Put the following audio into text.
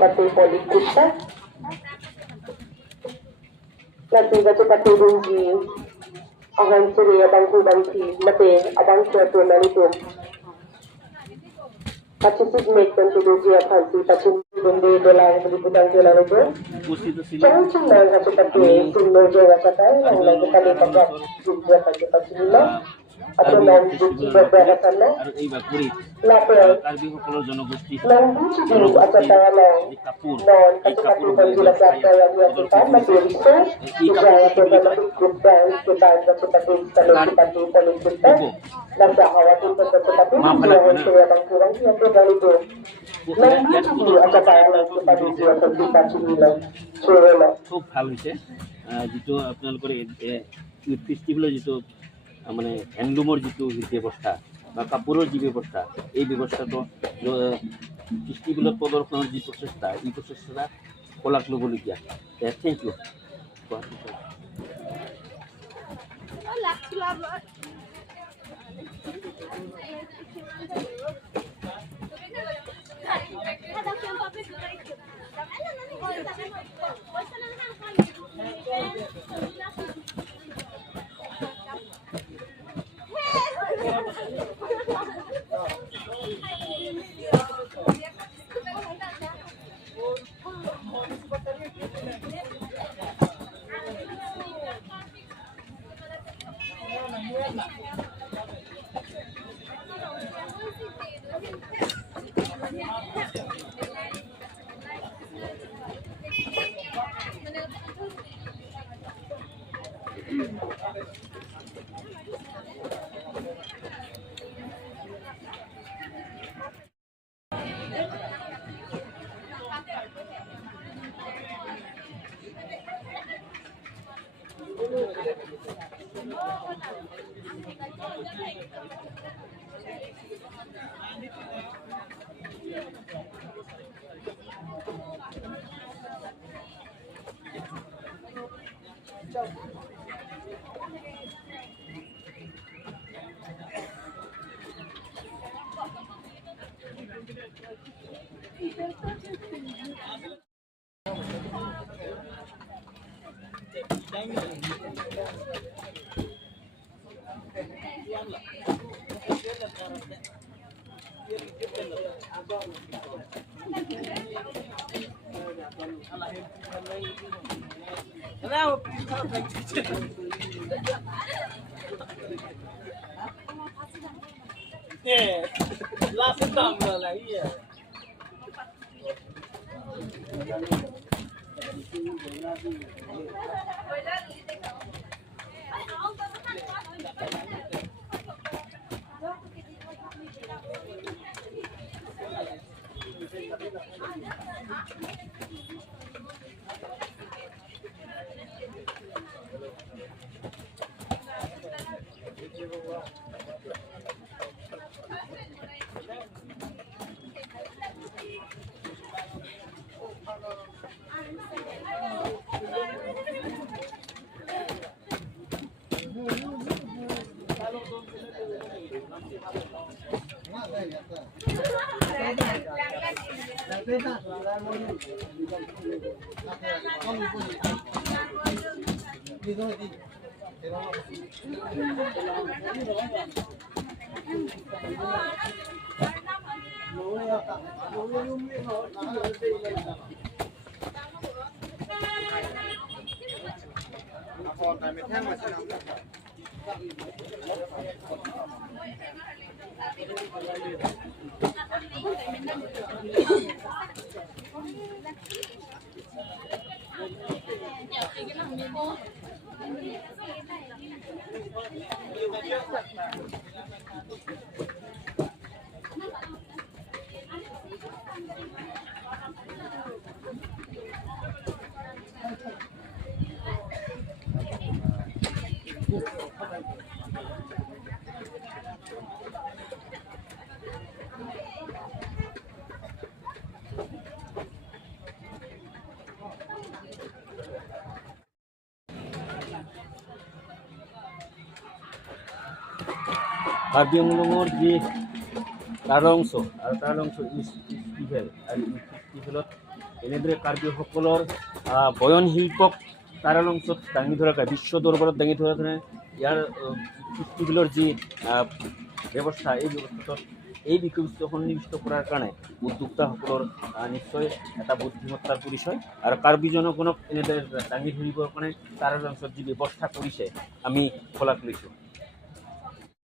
pati politika. Lagi pati dungi akan suri abang kubanti nape abang siapa nalitum. Pati sigmet tentu dungi akan si pati dungi dolar meliputan dolar itu. Jangan cuma kata pati sumber jawa kata yang lagi kali pakai juga pati lima. Atau non-buci beberapa sana, lapor, non-buci dulu atau tangan non-kaki-kaki penjelas data yang dilakukan masih bisa juga yang masuk grup dan kita kaki-kaki kaki-kaki politik dan khawatir kaki-kaki yang saya bang kurang yang terlalu itu non-buci dulu atau tangan kita bisa kaki-kaki nilai suara. খুব ভাল হৈছে যেটো আপোনালোকৰ এই ফেষ্টিভেলৰ যেটো মানে হ্যান্ডলুমৰ যেটো ব্যৱস্থা বা কাপোৰৰ যি ব্যৱস্থা এই ব্যৱস্থাটো ফেষ্টিভেলত প্ৰদৰ্শনৰ যি প্ৰচেষ্টা এই প্ৰচেষ্টা শলাগ ল'বলগীয়া থেংক ইউ কাৰ্বি আংলঙৰ যি তাৰ অংশ আৰু তাৰ অংশ ইষ্ট ফেষ্টিভেল আৰু ইষ্ট ফেষ্টিভেলত এনেদৰে কাৰ্বিসকলৰ বয়ন শিল্পক তাৰাল অঞ্চলত দাঙি ধৰাৰ কাৰণে বিশ্ব দৰবাৰত দাঙি ধৰাৰ কাৰণে ইয়াৰ ফেষ্টিভেলৰ যি ব্যৱস্থা এই ব্যৱস্থাটোত এই বিষয়বস্তু সন্নিৱিষ্ট কৰাৰ কাৰণে উদ্যোক্তাসকলৰ নিশ্চয় এটা বুদ্ধিমত্তাৰ পৰিচয় আৰু কাৰ্বি জনগণক এনেদৰে দাঙি ধৰিবৰ কাৰণে তাৰাল অঞ্চলত যি ব্যৱস্থা কৰিছে আমি শলাগ লৈছোঁ।